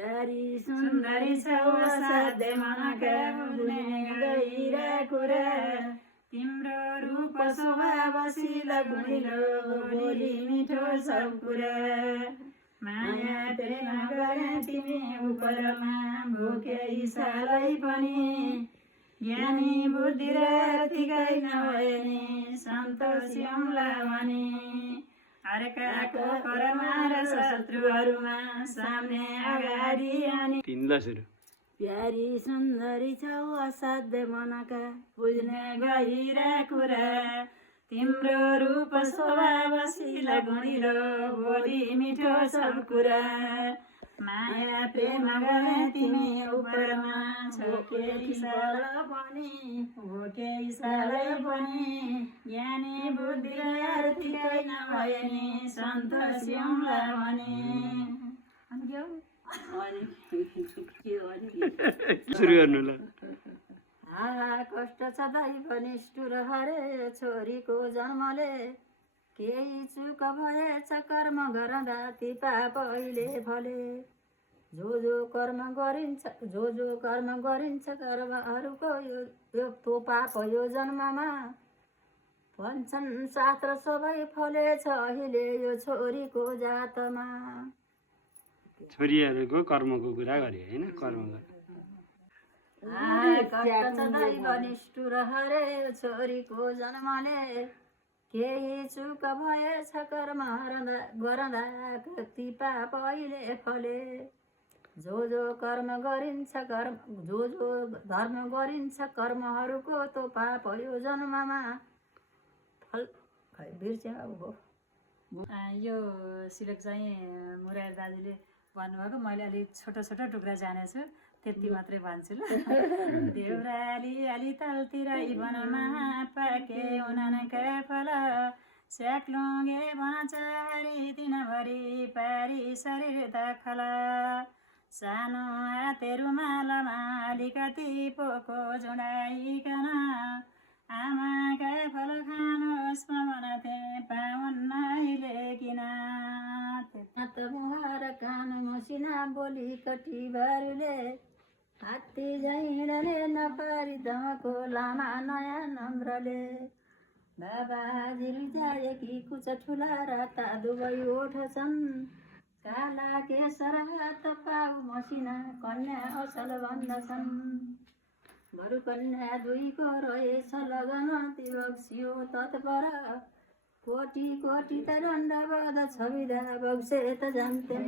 प्यारी सुन्दरी छौ असाध्य मनका बुझ्ने गइरहेको कुरा तिम्रो रूप स्वभाव शील गुणिलो बोली मिठो सब कुरा माया प्रेम गरे तिमी उपरमा भोके ईशालाई पनि ज्ञानी बुद्धि र अर्थिकै नभए नि सन्तोष्यौँला भने अर्काको करमा र शत्रुहरूमा सामने अगाडि अनि प्यारी सुन्दरी छौ असाध्य मनका बुझ्ने गइरहेको कुरा तिम्रो रूप स्वभाव शील गुणिलो बोली मिठो सब कुरा माया प्रेम गरे तिमी उपरमा भोके ईशालाई पनि ज्ञानी बुद्धि र अर्थिकै नभए नि सन्तोष्यौँला भने कष्ट छ दैव निष्ठुर हरे छोरीको जन्मले केही चुक भएछ कर्म गर्दा ती पाप अहिले फले जो कर्म गरिन्छ कर्महरूको यो तो पाप यो जन्ममा भन्छन् शास्त्र सबै फलेछ अहिले यो छोरीको जातमा छोरीहरूको कर्मको कुरा गरे हैन कर्म दैव निष्ठुर हरे छोरीको जन्मले केही चुक भएछ कर्म गर्दा ती पाप अहिले फले जो कर्म गरिन्छ जो धर्म गरिन्छ कर्महरूको तो पाप यो जन्ममा फल बिर्स्या हो यो सिलेक चाहिँ मुरारी दाजुले भन्नुभएको मैले अलिक छोटो छोटो टुक्रा जानेछु त्यति मात्रै भन्छु ल देउराली अलि तलतिर वनमा पाके उनानका फल स्याक्लुङ्गे भनाचारी दिनभरि पारी शरीर दखल सानो हाते रुमालमा अलिकति पोको जुडाइकन आमाका फल खानुहोस् भन्थे पाउन्न अहिले किन त मुहार कान मसिना बोली कटिबारले हात्ती झैँ हिँडले नपारी दमको लामा नयाँ नम्रले बाबाजी रिजाएकी कुच ठुला राता दुवै ओठ छन् काला केसर हात पाउ मसिना कन्या असल भन्दछन् बरु कन्या दुईको रहेछ लगन ती बक्सियो तत्पर कोटी कोटी त दण्डवध छविदा बक्से त जान्थे